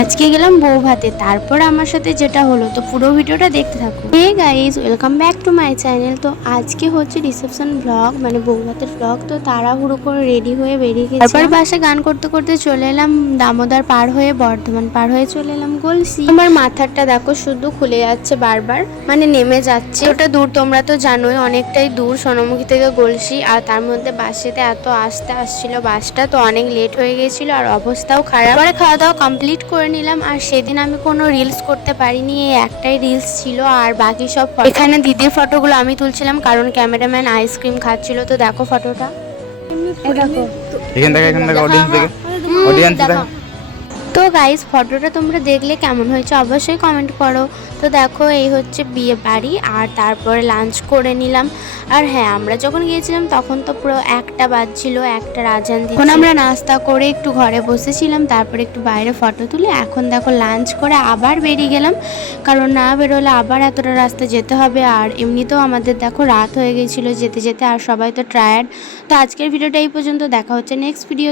আজকে গেলাম বউ ভাতে, তারপর আমার সাথে যেটা হলো তো পুরো ভিডিওটা দেখতে থাকো। Hey guys, welcome back to my channel. তো আজকে হচ্ছে রিসেপশন ব্লগ, মানে বউ ভাতের ব্লগ। তো তাড়াহুড়ো করে রেডি হয়ে বেরিয়ে গেছি। তারপর বাসে গান করতে করতে চলে এলাম দামোদর পার হয়ে, বর্ধমান পার হয়ে চলে এলাম গলসি। আমার মাথাটা দেখো শুধু খুলে যাচ্ছে বারবার, মানে নেমে যাচ্ছে। ওটা দূর, তোমরা তো জানোই অনেকটাই দূর সোনামুখী থেকে গলসি। আর তার মধ্যে বাসেতে এত আসতে আসছিল বাসটা, তো অনেক লেট হয়ে গেছিল আর অবস্থাও খারাপ। পরে খাওয়া দাওয়া কমপ্লিট করে নিলাম। আর সেদিন আমি কোনো রিলস করতে পারিনি, এই একটাই রিলস ছিল। আর বাকি সব এখানে দিদির ফটোগুলো আমি তুলছিলাম, কারণ ক্যামেরাম্যান আইসক্রিম খাচ্ছিল। তো দেখো ফটোটা, দেখো এখান থেকে অডিয়েন্স দেখে অডিয়েন্স দেখো। তো গাইস, ফটোটা তোমরা দেখলে কেমন হয়েছে অবশ্যই কমেন্ট করো। তো দেখো এই হচ্ছে বিয়ে বাড়ি, আর তারপরে লাঞ্চ করে নিলাম। আর হ্যাঁ, আমরা যখন গিয়েছিলাম তখন তো পুরো 1টা বাজছিল, 1টার আজান দিচ্ছিল। এখন আমরা নাস্তা করে একটু ঘরে বসেছিলাম, তারপরে একটু বাইরে ফটো তুলে এখন দেখো লাঞ্চ করে আবার বেরিয়ে গেলাম, কারণ না বেরোলে আবার এতটা রাস্তা যেতে হবে। আর এমনিতেও আমাদের দেখো রাত হয়ে গেছিলো যেতে যেতে, আর সবাই তো টায়ার্ড। তো আজকের ভিডিওটা এই পর্যন্ত, দেখা হচ্ছে নেক্সট ভিডিও।